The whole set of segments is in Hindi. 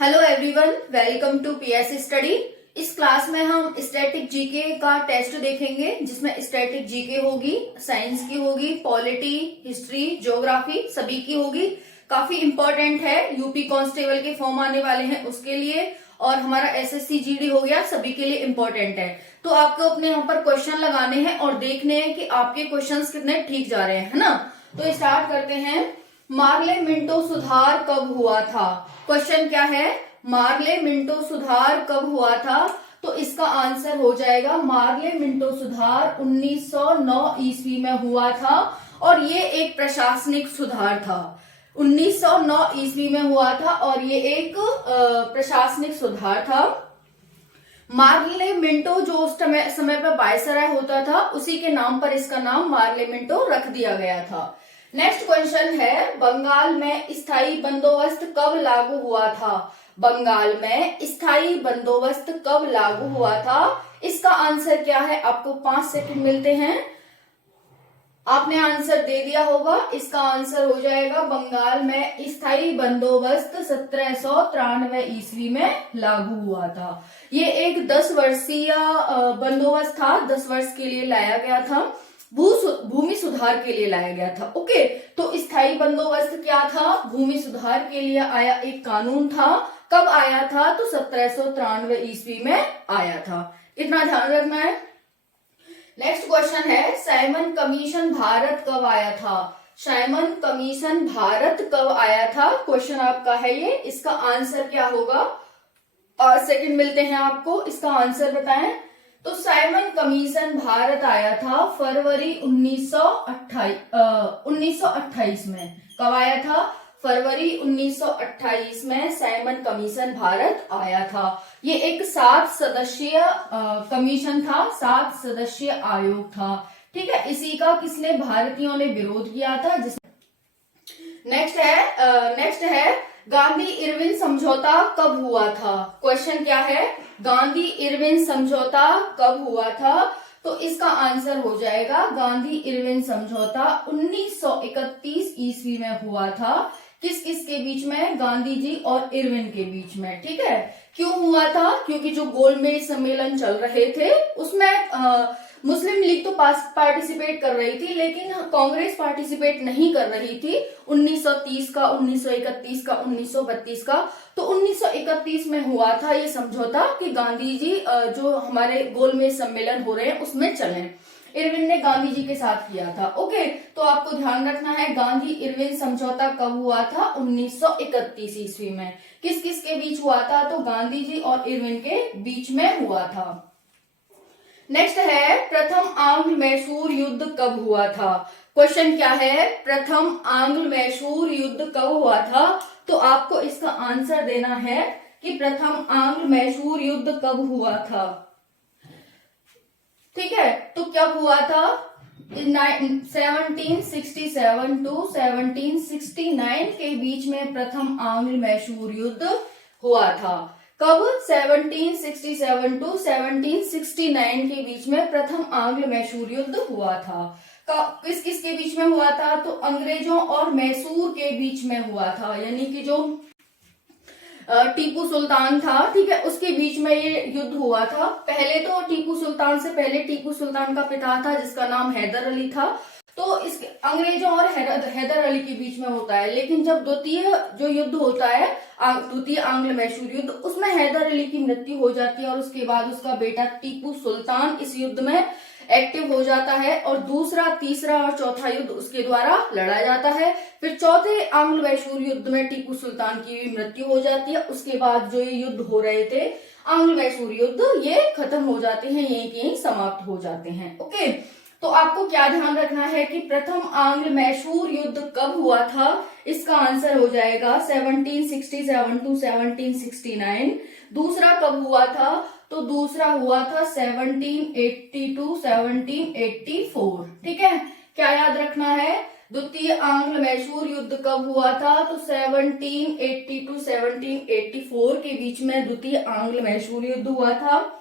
Hello everyone, welcome to PSC study. इस क्लास में हम स्टैटिक जीके का टेस्ट देखेंगे, जिसमें स्टैटिक जीके होगी, साइंस की होगी, पॉलिटी, हिस्ट्री, ज्योग्राफी सभी की होगी। काफी इंपॉर्टेंट है, यूपी कांस्टेबल के फॉर्म आने वाले हैं उसके लिए, और हमारा एसएससी जीडी हो गया, सभी के लिए इंपॉर्टेंट है। तो आपको अपने यहाँ पर क्वेश्चन लगाने हैं और देखने हैं कि आपके क्वेश्चंस कितने ठीक जा रहे हैं, है ना। तो स्टार्ट करते हैं। मार्ले मिंटो सुधार कब हुआ था? क्वेश्चन क्या है, मार्ले मिंटो सुधार कब हुआ था? तो इसका आंसर हो जाएगा मार्ले मिंटो सुधार 1909 ईस्वी में हुआ था, और ये एक प्रशासनिक सुधार था। 1909 ईस्वी में हुआ था और ये एक प्रशासनिक सुधार था। मार्ले मिंटो जो उस समय पर वायसराय होता था, उसी के नाम पर इसका नाम मार्ले मिंटो रख दिया गया था। नेक्स्ट क्वेश्चन है, बंगाल में स्थायी बंदोबस्त कब लागू हुआ था? बंगाल में स्थायी बंदोबस्त कब लागू हुआ था? इसका आंसर क्या है? आपको 5 सेकंड मिलते हैं। आपने आंसर दे दिया होगा। इसका आंसर हो जाएगा बंगाल में स्थायी बंदोबस्त 1793 ईस्वी में लागू हुआ था। ये एक 10 वर्षीय बंदोबस्त था, 10 वर्ष के लिए लाया गया था, भूमि सुधार के लिए लाया गया था। ओके, तो स्थायी बंदोबस्त क्या था? भूमि सुधार के लिए आया एक कानून था। कब आया था? तो 1793 ईस्वी में आया था। इतना ध्यान रखना है। नेक्स्ट क्वेश्चन है, साइमन कमीशन भारत कब आया था? साइमन कमीशन भारत कब आया था? क्वेश्चन आपका है ये। इसका आंसर क्या होगा? 8 सेकंड मिलते हैं आपको, इसका आंसर बताएं। तो साइमन कमीशन भारत आया था फरवरी 1928 में। कब आया था? फरवरी 1928 में साइमन कमीशन भारत आया था। ये एक 7 सदस्यीय कमीशन था, 7 सदस्यीय आयोग था। ठीक है, इसी का किसने, भारतीयों ने विरोध किया था। नेक्स्ट है गांधी इरविन समझौता कब हुआ था? क्वेश्चन क्या है, गांधी इरविन समझौता कब हुआ था? तो इसका आंसर हो जाएगा गांधी इरविन समझौता 1931 ईस्वी में हुआ था। किस किस के बीच में? गांधी जी और इरविन के बीच में। ठीक है, क्यों हुआ था? क्योंकि जो गोलमेज सम्मेलन चल रहे थे उसमें मुस्लिम लीग तो पार्टिसिपेट कर रही थी, लेकिन कांग्रेस पार्टिसिपेट नहीं कर रही थी। 1930 का, 1931 का, 1932 का। तो 1931 में हुआ था ये समझौता कि गांधी जी जो हमारे गोलमेज सम्मेलन हो रहे हैं उसमें चलें। इरविन ने गांधी जी के साथ किया था। ओके, तो आपको ध्यान रखना है, गांधी इरविन समझौता कब हुआ था? 1931 ईस्वी में। किस किस के बीच हुआ था? तो गांधी जी और इरविन के बीच में हुआ था। नेक्स्ट है, प्रथम आंग्ल मैसूर युद्ध कब हुआ था? क्वेश्चन क्या है, प्रथम आंग्ल मैसूर युद्ध कब हुआ था? तो आपको इसका आंसर देना है कि प्रथम आंग्ल मैसूर युद्ध कब हुआ था। ठीक है, तो कब हुआ था? 1767 टू 1769 के बीच में प्रथम आंग्ल मैसूर युद्ध हुआ था। कब? 1767 टू 1769 के बीच में प्रथम आंग्ल मैसूर युद्ध हुआ था। किस किस के बीच में हुआ था? तो अंग्रेजों और मैसूर के बीच में हुआ था, यानी कि जो टीपू सुल्तान था, ठीक है, उसके बीच में ये युद्ध हुआ था। पहले तो टीपू सुल्तान से पहले टीपू सुल्तान का पिता था जिसका नाम हैदर अली था। तो इस अंग्रेजों और हैदर अली के बीच में होता है, लेकिन जब द्वितीय जो युद्ध होता है, द्वितीय आंग्ल मैसूर युद्ध, उसमें हैदर अली की मृत्यु हो जाती है और उसके बाद उसका बेटा टीपू सुल्तान इस युद्ध में एक्टिव हो जाता है, और दूसरा, तीसरा और चौथा युद्ध उसके द्वारा लड़ा जाता है। फिर चौथे आंग्ल मैसूर युद्ध में टीपू सुल्तान की भी मृत्यु हो जाती है। उसके बाद जो ये युद्ध हो रहे थे आंग्ल मैसूर युद्ध, ये खत्म हो जाते हैं, यहीं समाप्त हो जाते हैं। ओके, तो आपको क्या ध्यान रखना है कि प्रथम आंग्ल मैसूर युद्ध कब हुआ था? इसका आंसर हो जाएगा 1767 टू 1769। दूसरा कब हुआ था? तो दूसरा हुआ था 1780 टू 1784। ठीक है, क्या याद रखना है? द्वितीय आंग्ल मैसूर युद्ध कब हुआ था? तो 1780 टू 1784 के बीच में द्वितीय आंग्ल मैसूर युद्ध हुआ था।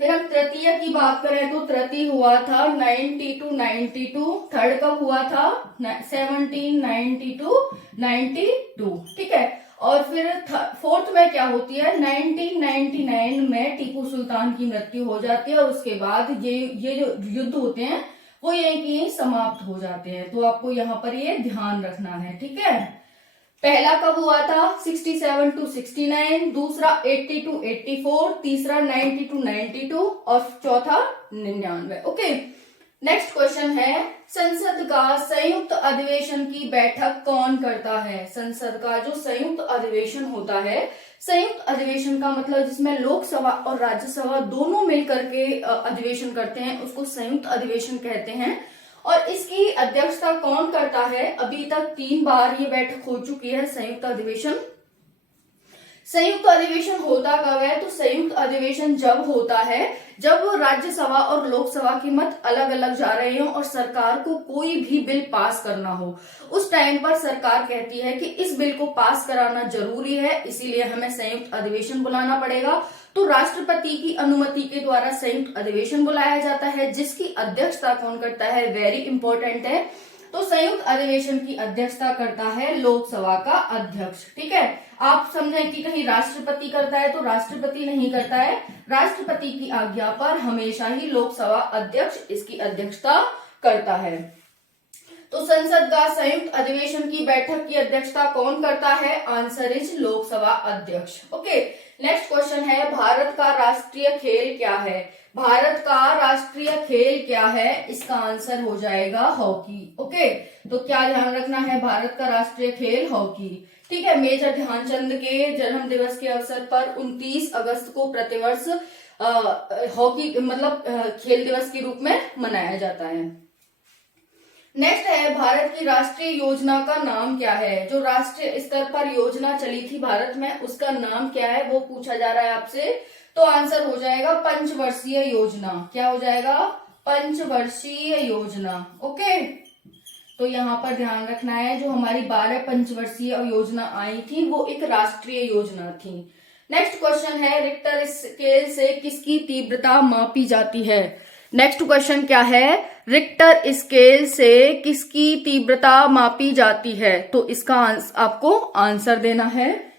फिर हम तृतीय की बात करें तो तृतीय हुआ था 90 टू 92। थर्ड कब हुआ था? 1790 टू 92। ठीक है, और फिर फोर्थ में क्या होती है, 1999 में टीपू सुल्तान की मृत्यु हो जाती है और उसके बाद ये जो युद्ध होते हैं वो यहीं की यहीं समाप्त हो जाते हैं। तो आपको यहाँ पर ये ध्यान रखना है, ठीक है। पहला कब हुआ था, 67 to 69, दूसरा 80 to 84, तीसरा 90 to 92 और चौथा 99। ओके, नेक्स्ट क्वेश्चन है, संसद का संयुक्त अधिवेशन की बैठक कौन करता है। संसद का जो संयुक्त अधिवेशन होता है, संयुक्त अधिवेशन का मतलब जिसमें लोकसभा और राज्यसभा दोनों मिलकर के अधिवेशन करते हैं उसको संयुक्त अधिवेशन कहते हैं। और इसकी अध्यक्षता कौन करता है, अभी तक 3 बार ये बैठक हो चुकी है संयुक्त अधिवेशन। संयुक्त अधिवेशन होता कब है, तो संयुक्त अधिवेशन जब होता है जब राज्यसभा और लोकसभा के मत अलग अलग जा रहे हो और सरकार को कोई भी बिल पास करना हो। उस टाइम पर सरकार कहती है कि इस बिल को पास कराना जरूरी है, इसीलिए हमें संयुक्त अधिवेशन बुलाना पड़ेगा। तो राष्ट्रपति की अनुमति के द्वारा संयुक्त अधिवेशन बुलाया जाता है, जिसकी अध्यक्षता कौन करता है, वेरी इंपॉर्टेंट है। तो संयुक्त अधिवेशन की अध्यक्षता करता है लोकसभा का अध्यक्ष, ठीक है। आप समझें कि कहीं राष्ट्रपति करता है, तो राष्ट्रपति नहीं करता है, राष्ट्रपति की आज्ञा पर हमेशा ही लोकसभा अध्यक्ष इसकी अध्यक्षता करता है। तो संसद का संयुक्त अधिवेशन की बैठक की अध्यक्षता कौन करता है, आंसर इज लोकसभा अध्यक्ष। ओके, नेक्स्ट क्वेश्चन है, भारत का राष्ट्रीय खेल क्या है। भारत का राष्ट्रीय खेल क्या है, इसका आंसर हो जाएगा हॉकी। ओके, तो क्या ध्यान रखना है, भारत का राष्ट्रीय खेल हॉकी, ठीक है। मेजर ध्यानचंद के जन्म दिवस के अवसर पर 29 अगस्त को प्रतिवर्ष हॉकी मतलब खेल दिवस के रूप में मनाया जाता है। नेक्स्ट है, भारत की राष्ट्रीय योजना का नाम क्या है। जो राष्ट्रीय स्तर पर योजना चली थी भारत में उसका नाम क्या है, वो पूछा जा रहा है आपसे। तो आंसर हो जाएगा पंचवर्षीय योजना। क्या हो जाएगा, पंचवर्षीय योजना। ओके, तो यहाँ पर ध्यान रखना है, जो हमारी 12 पंचवर्षीय योजना आई थी वो एक राष्ट्रीय योजना थी। नेक्स्ट क्वेश्चन है, रिक्टर स्केल से किसकी तीव्रता मापी जाती है। नेक्स्ट क्वेश्चन क्या है, रिक्टर स्केल से किसकी तीव्रता मापी जाती है। तो इसका आपको आंसर देना है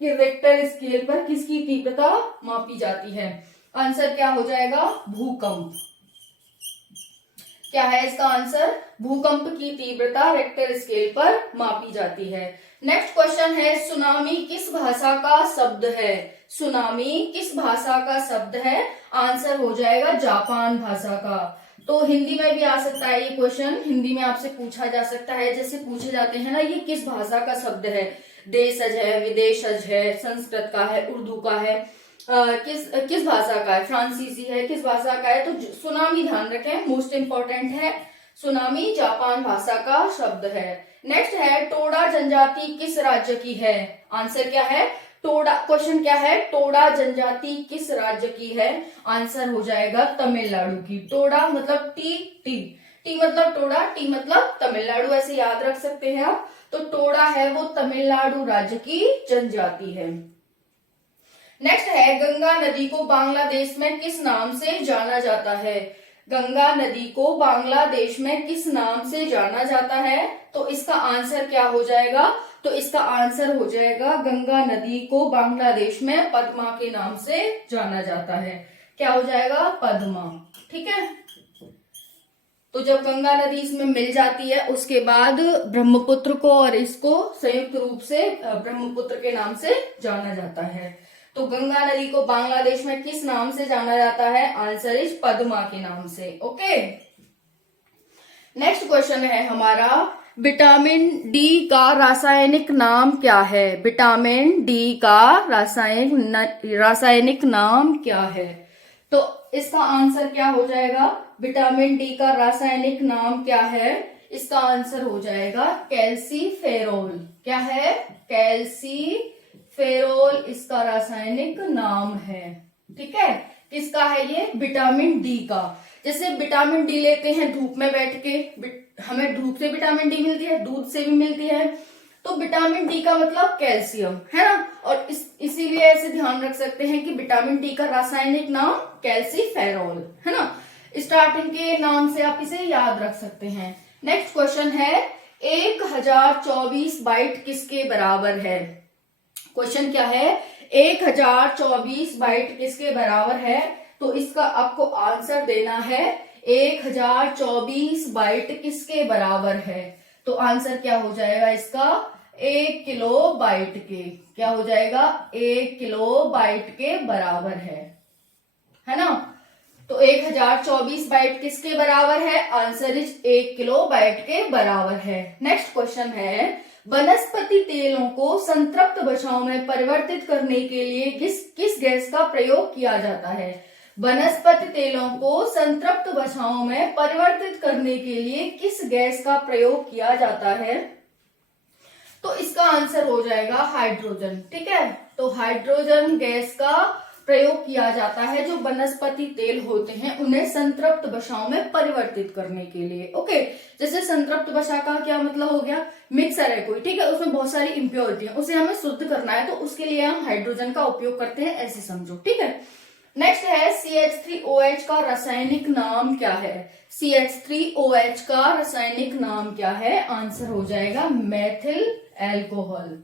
कि रिक्टर स्केल पर किसकी तीव्रता मापी जाती है। आंसर क्या हो जाएगा, भूकंप। क्या है इसका आंसर, भूकंप की तीव्रता रिक्टर स्केल पर मापी जाती है। नेक्स्ट क्वेश्चन है, सुनामी किस भाषा का शब्द है। सुनामी किस भाषा का शब्द है, आंसर हो जाएगा जापान भाषा का। तो हिंदी में भी आ सकता है ये क्वेश्चन, हिंदी में आपसे पूछा जा सकता है, जैसे पूछे जाते हैं ना, ये किस भाषा का शब्द है, देशज है, विदेशज है, संस्कृत का है, उर्दू का है, किस भाषा का है, फ्रांसीसी है, किस भाषा का है। तो सुनामी ध्यान रखें, मोस्ट इंपॉर्टेंट है, सुनामी जापान भाषा का शब्द है। नेक्स्ट है, टोडा जनजाति किस राज्य की है। आंसर क्या है, टोडा, क्वेश्चन क्या है, टोडा जनजाति किस राज्य की है। आंसर हो जाएगा तमिलनाडु की। टोडा मतलब टी मतलब टोडा, टी मतलब तमिलनाडु, ऐसे याद रख सकते हैं आप। तो टोडा है वो तमिलनाडु राज्य की जनजाति है। नेक्स्ट है, गंगा नदी को बांग्लादेश में किस नाम से जाना जाता है। गंगा नदी को बांग्लादेश में किस नाम से जाना जाता है। तो इसका आंसर क्या हो जाएगा, तो इसका आंसर हो जाएगा, गंगा नदी को बांग्लादेश में पद्मा के नाम से जाना जाता है। क्या हो जाएगा, पद्मा, ठीक है। तो जब गंगा नदी इसमें मिल जाती है उसके बाद ब्रह्मपुत्र को और इसको संयुक्त रूप से ब्रह्मपुत्र के नाम से जाना जाता है। तो गंगा नदी को बांग्लादेश में किस नाम से जाना जाता है, आंसर इज पद्मा के नाम से। ओके, नेक्स्ट क्वेश्चन है हमारा, विटामिन डी का रासायनिक नाम क्या है। विटामिन डी का रासायनिक नाम क्या है। तो इसका आंसर क्या हो जाएगा, विटामिन डी का रासायनिक नाम क्या है, इसका आंसर हो जाएगा कैल्सीफेरोल। क्या है, कैल्सीफेरोल इसका रासायनिक नाम है, ठीक है। किसका है ये, विटामिन डी का। जैसे विटामिन डी लेते हैं धूप में बैठ के, हमें धूप से विटामिन डी मिलती है, दूध से भी मिलती है। तो विटामिन डी का मतलब कैल्शियम है ना, और इसीलिए ऐसे ध्यान रख सकते हैं कि विटामिन डी का रासायनिक नाम कैल्सीफेरोल है ना। स्टार्टिंग के नाम से आप इसे याद रख सकते हैं। नेक्स्ट क्वेश्चन है, 1024 बाइट किसके बराबर है। क्वेश्चन क्या है, 1024 बाइट किसके बराबर है? तो इसका आपको आंसर देना है 1024 बाइट किसके बराबर है? तो आंसर क्या हो जाएगा इसका? 1 किलो बाइट के। क्या हो जाएगा? 1 किलो बाइट के बराबर है ना? तो 1024 बाइट किसके बराबर है? आंसर इज 1 किलो बाइट के बराबर है। नेक्स्ट क्वेश्चन है, वनस्पति तेलों को संतृप्त वसाओं में परिवर्तित करने के लिए किस गैस का प्रयोग किया जाता है? वनस्पति तेलों को संतृप्त वसाओं में परिवर्तित करने के लिए किस गैस का प्रयोग किया जाता है? तो इसका आंसर हो जाएगा हाइड्रोजन। ठीक है, तो हाइड्रोजन गैस का प्रयोग किया जाता है जो वनस्पति तेल होते हैं उन्हें संतृप्त वसाओं में परिवर्तित करने के लिए। ओके, जैसे संतृप्त वसा का क्या मतलब हो गया? मिक्सर है कोई, ठीक है, उसमें बहुत सारी इम्प्योरिटी है, उसे हमें शुद्ध करना है, तो उसके लिए हम हाइड्रोजन का उपयोग करते हैं, ऐसे समझो। ठीक है, नेक्स्ट है CH3OH का रासायनिक नाम क्या है? CH3OH का रासायनिक नाम क्या है? आंसर हो जाएगा मेथिल एल्कोहल।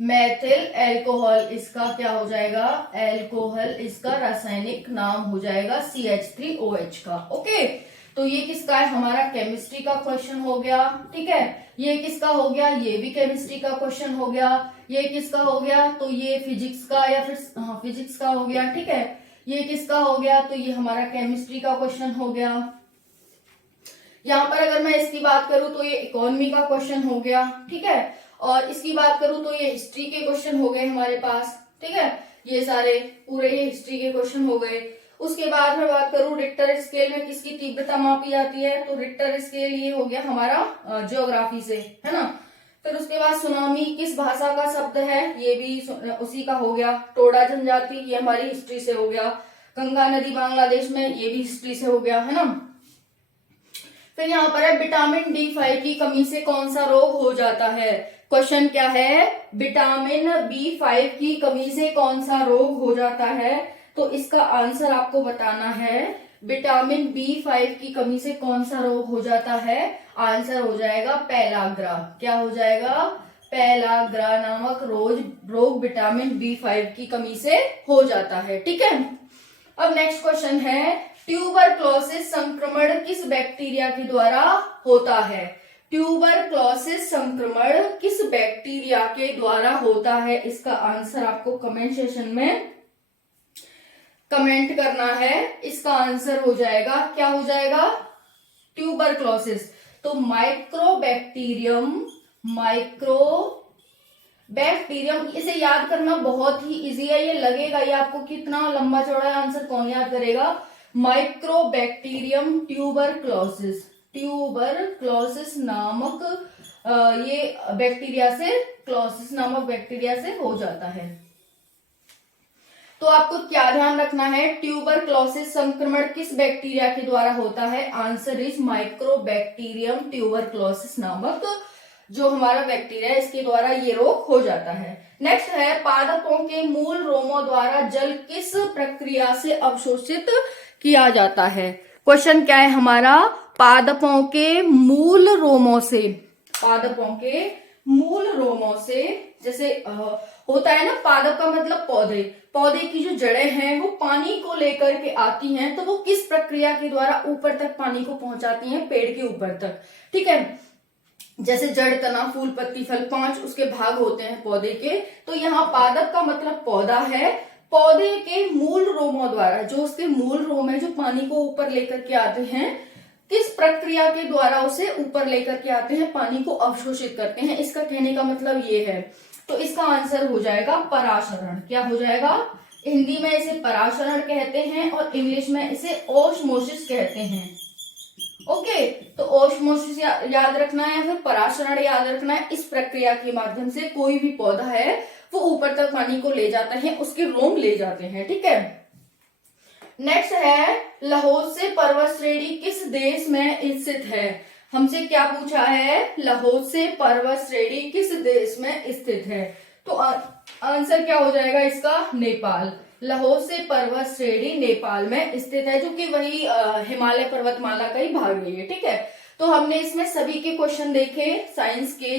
मेथिल एल्कोहल इसका क्या हो जाएगा? एल्कोहल इसका रासायनिक नाम हो जाएगा CH3OH का। ओके, तो ये किसका है? हमारा केमिस्ट्री का क्वेश्चन हो गया। ठीक है, ये किसका हो गया? ये भी केमिस्ट्री का क्वेश्चन हो गया। ये किसका हो गया? तो ये फिजिक्स का या फिर फिजिक्स का हो गया। ठीक है, ये किसका हो गया? तो ये हमारा केमिस्ट्री का क्वेश्चन हो गया। यहाँ पर अगर मैं इसकी बात करूं तो ये इकोनॉमी का क्वेश्चन हो गया। ठीक है, और इसकी बात करूं तो ये हिस्ट्री के क्वेश्चन हो गए हमारे पास। ठीक है, ये सारे पूरे ये हिस्ट्री के क्वेश्चन हो गए। उसके बाद मैं बात करूं रिक्टर स्केल में किसकी तीव्रता मापी जाती है? तो रिक्टर स्केल ये हो गया हमारा ज्योग्राफी से, है ना। फिर उसके बाद सुनामी किस भाषा का शब्द है? ये भी उसी का हो गया। टोडा जनजाति ये हमारी हिस्ट्री से हो गया। गंगा नदी बांग्लादेश में, ये भी हिस्ट्री से हो गया, है ना। फिर यहाँ पर है विटामिन D5 की कमी से कौन सा रोग हो जाता है? क्वेश्चन क्या है? विटामिन B5 की कमी से कौन सा रोग हो जाता है? तो इसका आंसर आपको बताना है। विटामिन B5 की कमी से कौन सा रोग हो जाता है? आंसर हो जाएगा पेलाग्रा। क्या हो जाएगा? पेलाग्रा नामक रोग विटामिन B5 की कमी से हो जाता है। ठीक है, अब नेक्स्ट क्वेश्चन है, ट्यूबरक्लोसिस संक्रमण किस बैक्टीरिया के द्वारा होता है? ट्यूबरक्लोसिस संक्रमण किस बैक्टीरिया के द्वारा होता है? इसका आंसर आपको कमेंट सेशन में कमेंट करना है। इसका आंसर हो जाएगा, क्या हो जाएगा? ट्यूबरक्लोसिस। तो माइक्रोबैक्टीरियम इसे याद करना बहुत ही इजी है। ये लगेगा ये आपको कितना लंबा चौड़ा है, आंसर कौन याद करेगा? माइक्रोबैक्टीरियम ट्यूबरक्लोसिस नामक ये क्लोसिस नामक बैक्टीरिया से हो जाता है। तो आपको क्या ध्यान रखना है? ट्यूबरक्लोसिस संक्रमण किस बैक्टीरिया के द्वारा होता है? आंसर इज माइक्रोबैक्टीरियम ट्यूबरक्लोसिस नामक जो हमारा बैक्टीरिया है, इसके द्वारा ये रोग हो जाता है। नेक्स्ट है, पादपों के मूल रोमों द्वारा जल किस प्रक्रिया से अवशोषित किया जाता है? क्वेश्चन क्या है हमारा? पादपों के मूल रोमों से, जैसे होता है ना, पादप का मतलब पौधे की जो जड़ें हैं वो पानी को लेकर के आती हैं, तो वो किस प्रक्रिया के द्वारा ऊपर तक पानी को पहुंचाती हैं? पेड़ के ऊपर तक। ठीक है, जैसे जड़, तना, फूल, पत्ती, फल, 5 उसके भाग होते हैं पौधे के। तो यहाँ पादप का मतलब पौधा है। पौधे के मूल रोमों द्वारा, जो उसके मूल रोम है जो पानी को ऊपर लेकर के आते हैं, किस प्रक्रिया के द्वारा उसे ऊपर लेकर के आते हैं, पानी को अवशोषित करते हैं। इसका कहने का मतलब ये है। तो इसका आंसर हो जाएगा पराशरण। क्या हो जाएगा? हिंदी में इसे पराशरण कहते हैं और इंग्लिश में इसे ओस्मोसिस कहते हैं। ओके, तो ओस्मोसिस याद रखना है या फिर पराशरण याद रखना है। इस प्रक्रिया के माध्यम से कोई भी पौधा है वो ऊपर तक पानी को ले जाता है, उसके रोम ले जाते हैं। ठीक है, नेक्स्ट है, लाहोसे पर्वत श्रेणी किस देश में स्थित है? हमसे क्या पूछा है? लाहोसे पर्वत श्रेणी किस देश में स्थित है? तो आंसर क्या हो जाएगा इसका? नेपाल। लाहोसे पर्वत श्रेणी नेपाल में स्थित है, जो कि वही हिमालय पर्वतमाला का ही भाग नहीं है। ठीक है, तो हमने इसमें सभी के क्वेश्चन देखे, साइंस के,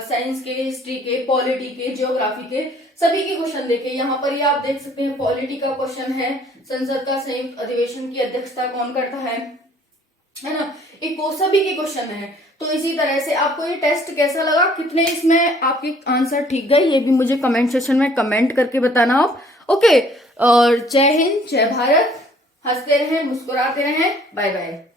साइंस के, हिस्ट्री के, पॉलिटी के, ज्योग्राफी के, सभी के क्वेश्चन देखे। यहाँ पर ये आप देख सकते हैं पॉलिटी का क्वेश्चन है, संसद का संयुक्त अधिवेशन की अध्यक्षता कौन करता है ना, एक वो सभी के क्वेश्चन है। तो इसी तरह से आपको ये टेस्ट कैसा लगा, कितने इसमें आपके आंसर ठीक गए, ये भी मुझे कमेंट सेक्शन में कमेंट करके बताना आप। ओके, और जय हिंद, जय भारत, हंसते रहें, मुस्कुराते रहें, बाय बाय।